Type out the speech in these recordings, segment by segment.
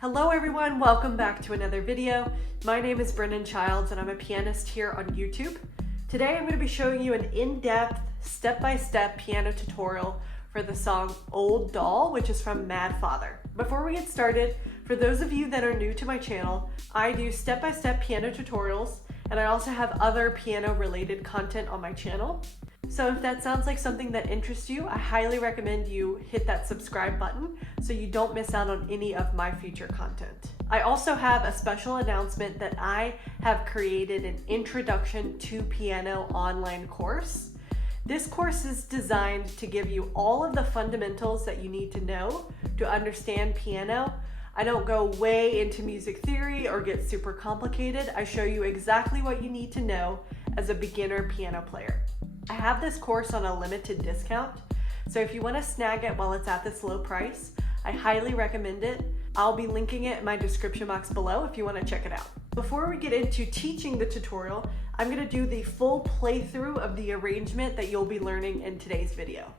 Hello everyone, welcome back to another video. My name is Brennan and I'm a pianist here on YouTube. Today I'm going to be showing you an in-depth, step-by-step piano tutorial for the song Olddoll, which is from Madfather. Before we get started, for those of you that are new to my channel, I do step-by-step piano tutorials and I also have other piano-related content on my channel. So if that sounds like something that interests you, I highly recommend you hit that subscribe button so you don't miss out on any of my future content. I also have a special announcement that I have created an Introduction to Piano online course. This course is designed to give you all of the fundamentals that you need to know to understand piano. I don't go way into music theory or get super complicated. I show you exactly what you need to know as a beginner piano player. I have this course on a limited discount, so if you want to snag it while it's at this low price, I highly recommend it. I'll be linking it in my description box below if you want to check it out. Before we get into teaching the tutorial, I'm going to do the full playthrough of the arrangement that you'll be learning in today's video.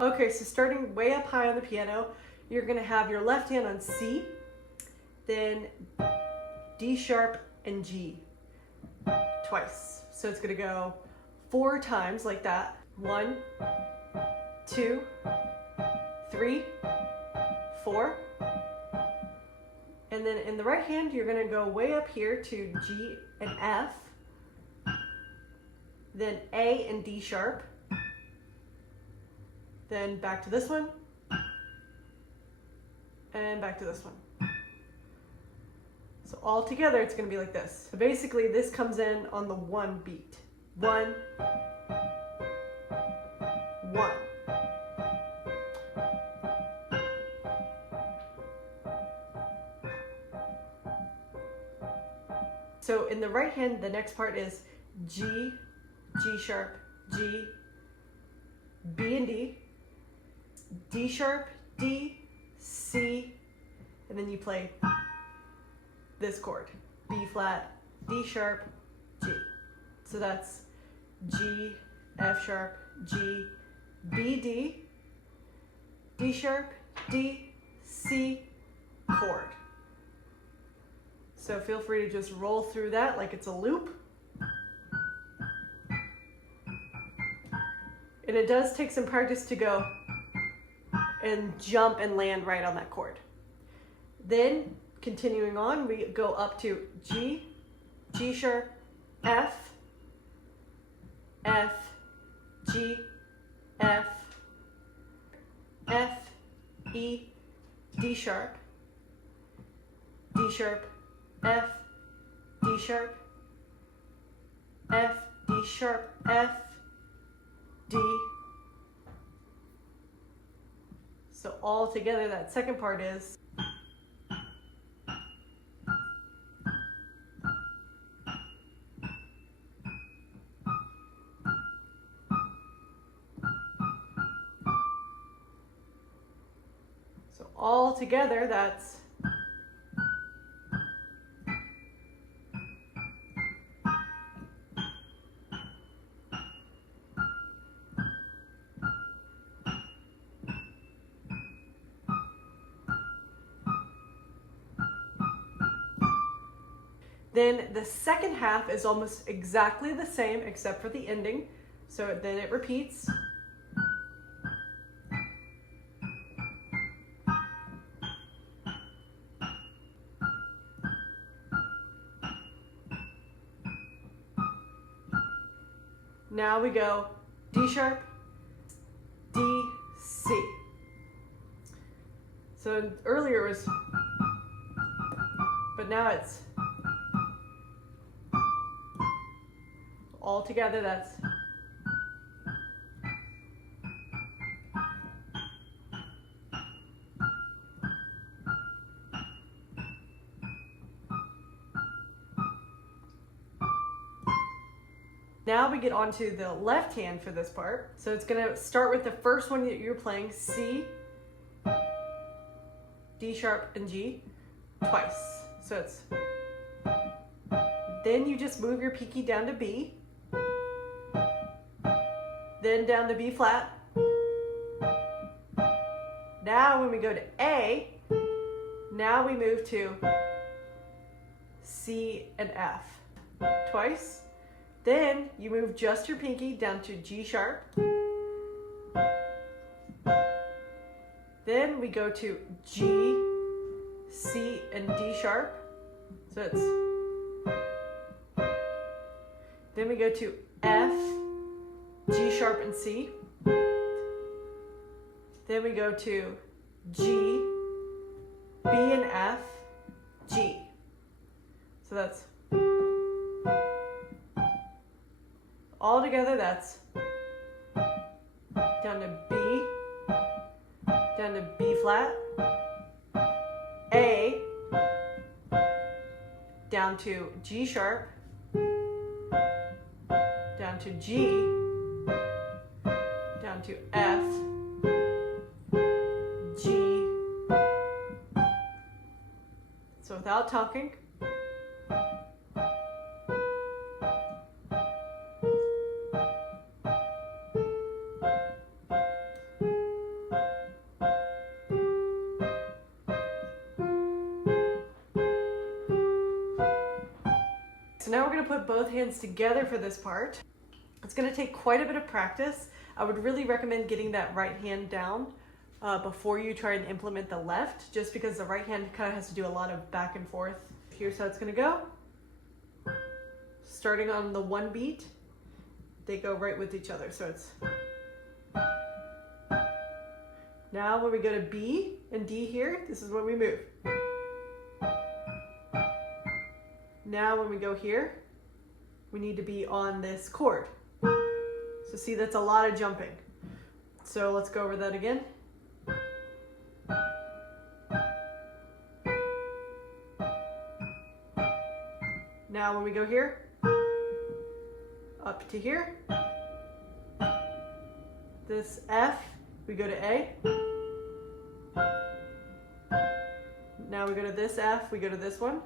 Okay, so starting way up high on the piano, you're going to have your left hand on C, then D sharp and G twice. So it's going to go 4 times like that. 1, 2, 3, 4. And then in the right hand, you're going to go way up here to G and F, then A and D sharp. Then back to this one, and back to this one. So all together it's going to be like this. So basically this comes in on the 1 beat. 1, 1. So in the right hand, the next part is G, G sharp, G, B and D, D sharp, D, C, and then you play this chord, B flat, D sharp, G. So that's G, F sharp, G, B, D, D sharp, D, C, chord. So feel free to just roll through that like it's a loop. And it does take some practice to go and jump and land right on that chord. Then, continuing on, we go up to G, G sharp, F, F, G, F, F, E, D sharp, D sharp, F, D sharp, F, D sharp, F, D. So all together, that second part is all together, that's then the second half is almost exactly the same except for the ending. So then it repeats. Now we go D sharp, D, C. So earlier it was, but now it's all together, that's now we get onto the left hand for this part. So it's gonna start with the first one that you're playing, C, D sharp, and G, twice. So it's, then you just move your pinky down to B, then down to B flat. Now when we go to A, now we move to C and F, twice. Then you move just your pinky down to G sharp. Then we go to G, C, and D sharp. So it's, then we go to F, G sharp, and C. Then we go to G, B, and F, G. So that's all together, that's down to B, down to B flat, A, down to G sharp, down to G, down to F, G. So without talking. So now we're going to put both hands together for this part. It's going to take quite a bit of practice. I would really recommend getting that right hand down before you try and implement the left, just because the right hand kind of has to do a lot of back and forth. Here's how it's going to go. Starting on the one beat, they go right with each other. So it's, now when we go to B and D here, this is when we move. Now when we go here, we need to be on this chord. So see, that's a lot of jumping. So let's go over that again. Now when we go here, up to here, this F, we go to A. Now we go to this F, we go to this one.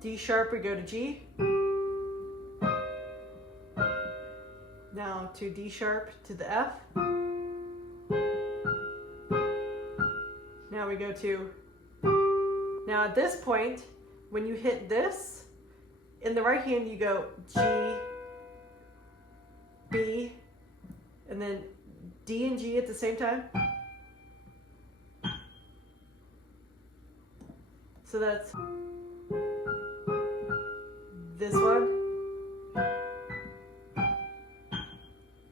D sharp, we go to G. Now to D sharp to the F. Now we go to, now at this point, when you hit this, in the right hand you go G, B, and then D and G at the same time. So that's this one.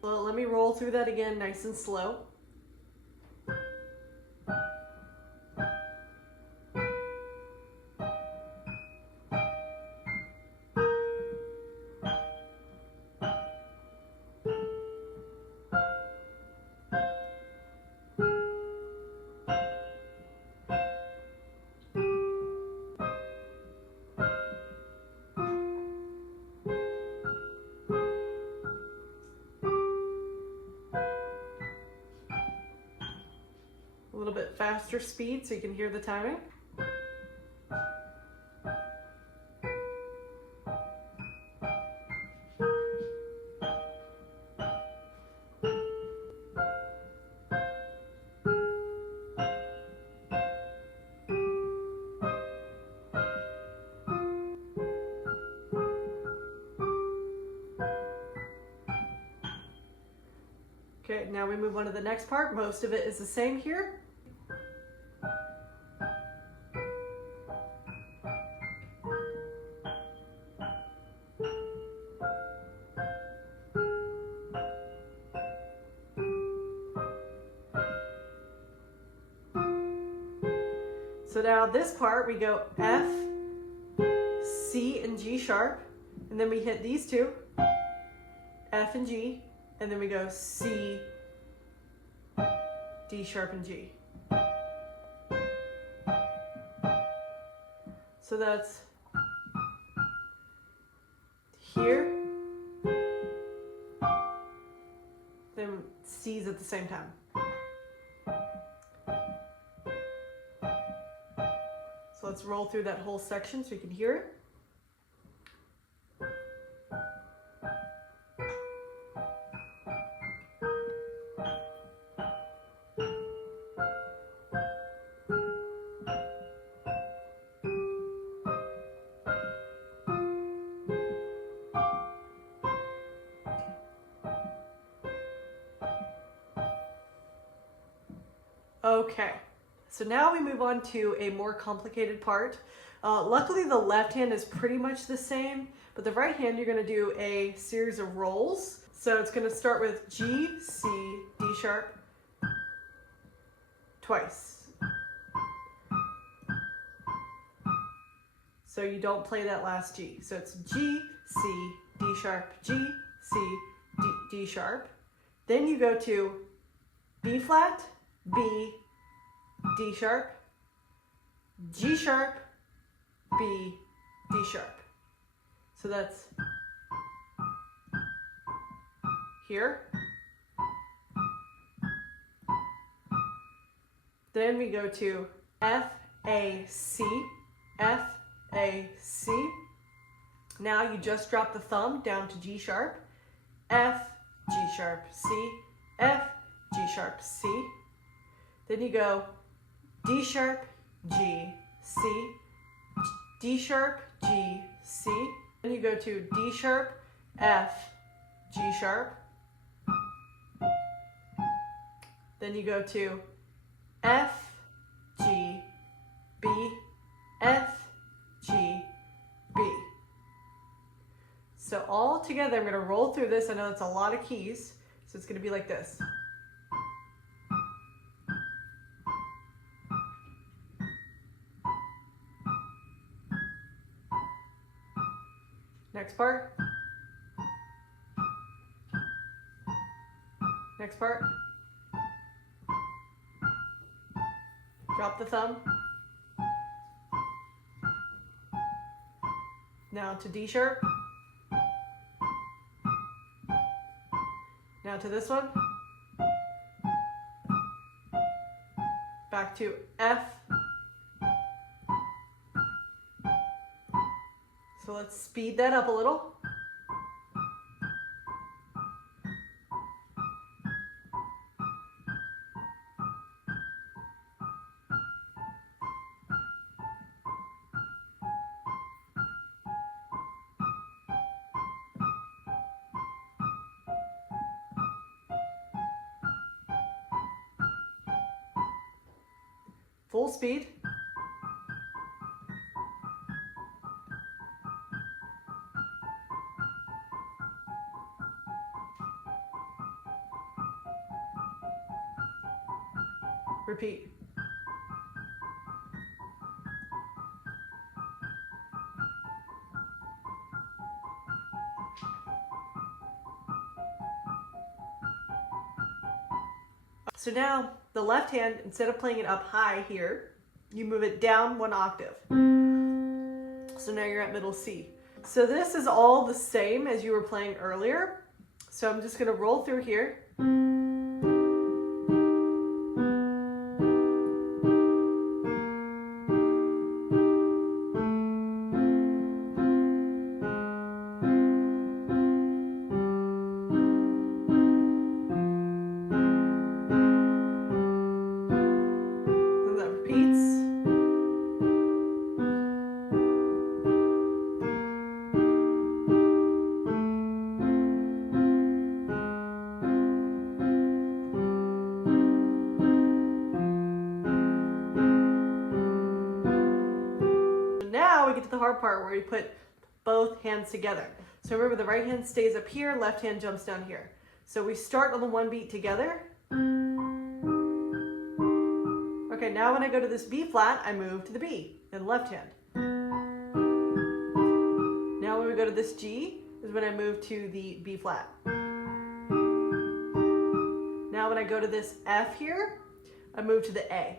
Well, let me roll through that again nice and slow. faster speed so you can hear the timing. Okay, now we move on to the next part. Most of it is the same here. So now this part, we go F, C, and G sharp, and then we hit these two, F and G, and then we go C, D sharp, and G. So that's here, then C's at the same time. So let's roll through that whole section so you can hear it. Okay, so now we move on to a more complicated part. Luckily the left hand is pretty much the same, but the right hand you're going to do a series of rolls. So it's going to start with G, C, D sharp twice. So you don't play that last G. So it's G, C, D sharp, G, C, D sharp. Then you go to B flat, B, D sharp, G sharp, B, D sharp. So that's here. Then we go to F, A, C, F, A, C. Now you just drop the thumb down to G sharp, F, G sharp, C, F, G sharp, C. Then you go D sharp, G, C, D sharp, G, C. Then you go to D sharp, F, G sharp. Then you go to F, G, B, F, G, B. So all together, I'm going to roll through this. I know that's a lot of keys, so it's going to be like this. Next part. Next part. Drop the thumb. Now to D sharp. Now to this one. Back to F. So let's speed that up a little. Full speed. Repeat. So now the left hand, instead of playing it up high here, you move it down one octave. So now you're at middle C. So this is all the same as you were playing earlier. So I'm just going to roll through here. hard part where we put both hands together. So remember, the right hand stays up here, left hand jumps down here. So we start on the one beat together. Okay, now when I go to this B flat, I move to the B in the left hand. Now when we go to this G is when I move to the B flat. Now when I go to this F here, I move to the A.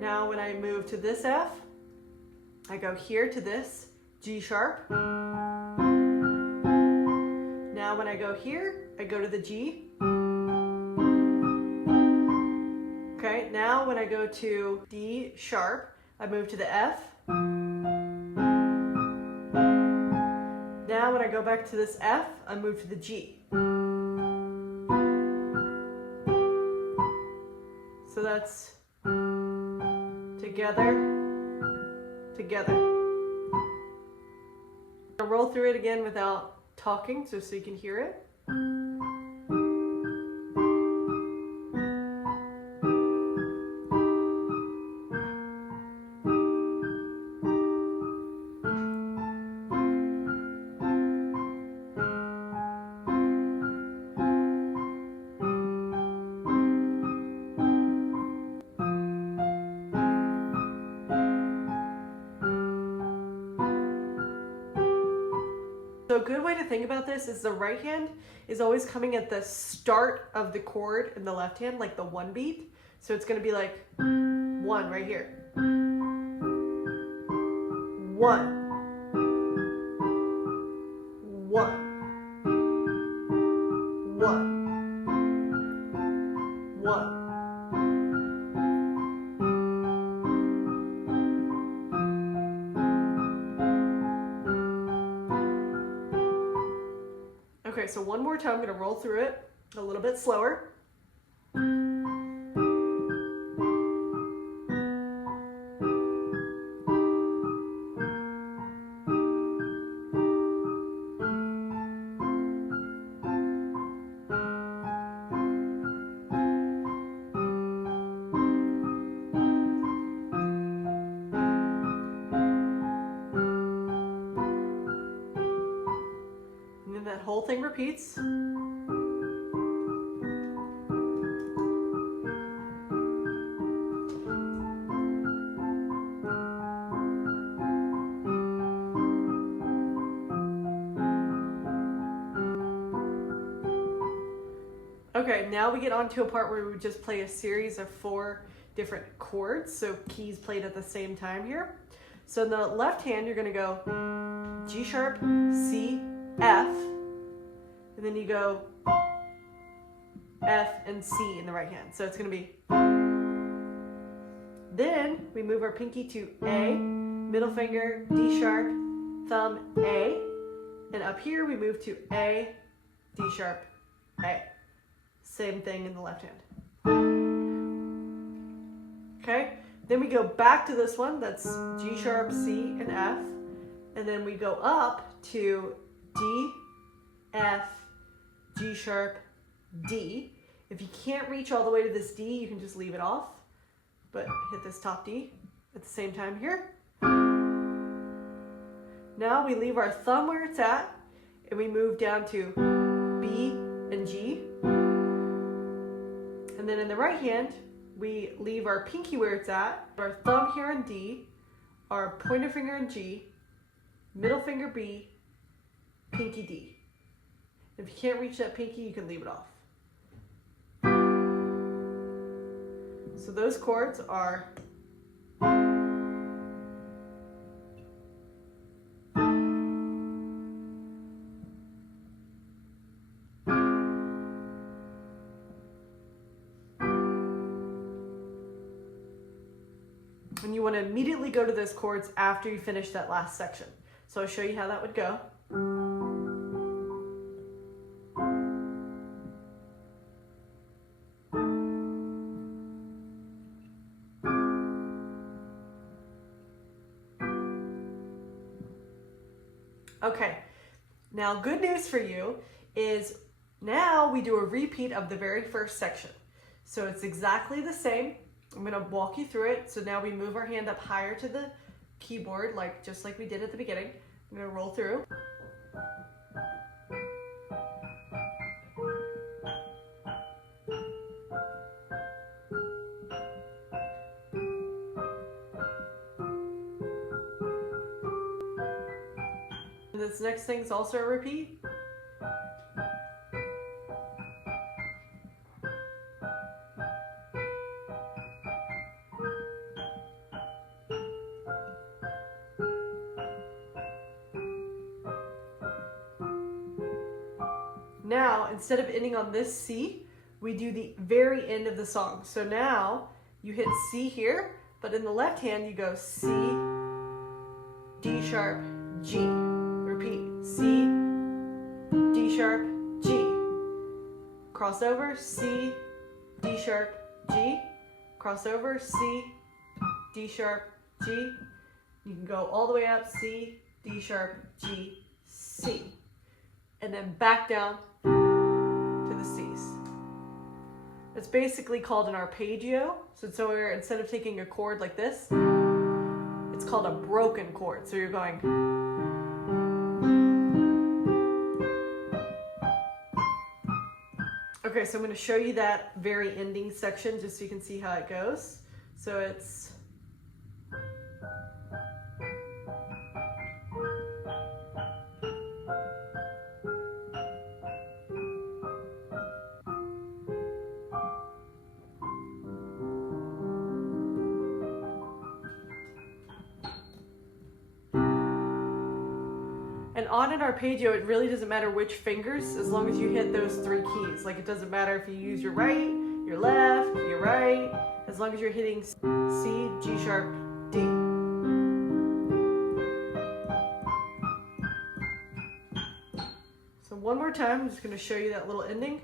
Now when I move to this F, I go here to this G sharp. Now when I go here, I go to the G. Okay, now when I go to D sharp, I move to the F. Now when I go back to this F, I move to the G. So that's together, together. I'll roll through it again without talking, so you can hear it. So a good way to think about this is the right hand is always coming at the start of the chord in the left hand, like the one beat. So it's going to be like one right here. One. One. One. One. Okay, so one more time, I'm going to roll through it a little bit slower. That whole thing repeats. Okay, now we get on to a part where we just play a series of 4 different chords, so keys played at the same time here. So in the left hand, you're going to go G sharp, C, F, and then you go F and C in the right hand. So it's going to be. Then we move our pinky to A, middle finger, D sharp, thumb, A, and up here we move to A, D sharp, A. Same thing in the left hand. Okay, then we go back to this one, that's G sharp, C, and F, and then we go up to D, F, G sharp, D. If you can't reach all the way to this D, you can just leave it off, but hit this top D at the same time here. Now we leave our thumb where it's at, and we move down to B and G. And then in the right hand, we leave our pinky where it's at, our thumb here in D, our pointer finger in G, middle finger B, pinky D. If you can't reach that pinky, you can leave it off. So those chords are and you want to immediately go to those chords after you finish that last section. So I'll show you how that would go. Okay, now good news for you is now we do a repeat of the very first section. So it's exactly the same. I'm gonna walk you through it. So now we move our hand up higher to the keyboard, just like we did at the beginning. I'm gonna roll through. And this next thing's also a repeat. Now, instead of ending on this C, we do the very end of the song. So now you hit C here, but in the left hand you go C, D sharp, G. Repeat, C, D sharp, G. Crossover, C, D sharp, G. Crossover, C, D sharp, G. You can go all the way up, C, D sharp, G, C. And then back down to the C's. It's basically called an arpeggio. So instead of taking a chord like this, it's called a broken chord. So you're going. Okay, so I'm going to show you that very ending section just so you can see how it goes. So it's. And on an arpeggio, it really doesn't matter which fingers, as long as you hit those three keys. Like, it doesn't matter if you use your right, your left, your right, as long as you're hitting C, G sharp, D. So one more time, I'm just going to show you that little ending.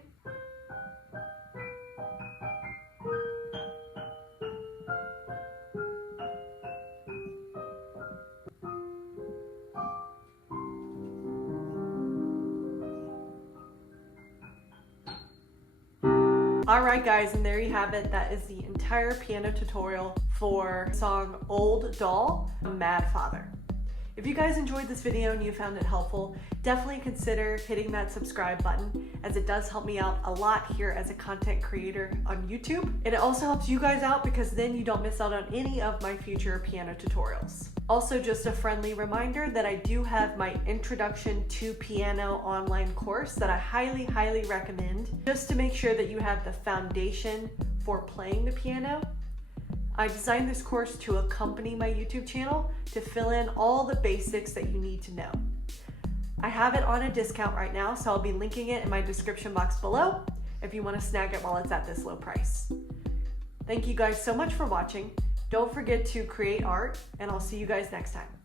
Alright guys, and there you have it. That is the entire piano tutorial for the song Olddoll, Madfather. If you guys enjoyed this video and you found it helpful, definitely consider hitting that subscribe button, as it does help me out a lot here as a content creator on YouTube. And it also helps you guys out because then you don't miss out on any of my future piano tutorials. Also, just a friendly reminder that I do have my Introduction to Piano online course that I highly, highly recommend, just to make sure that you have the foundation for playing the piano. I designed this course to accompany my YouTube channel to fill in all the basics that you need to know. I have it on a discount right now, so I'll be linking it in my description box below if you want to snag it while it's at this low price. Thank you guys so much for watching. Don't forget to create art, and I'll see you guys next time.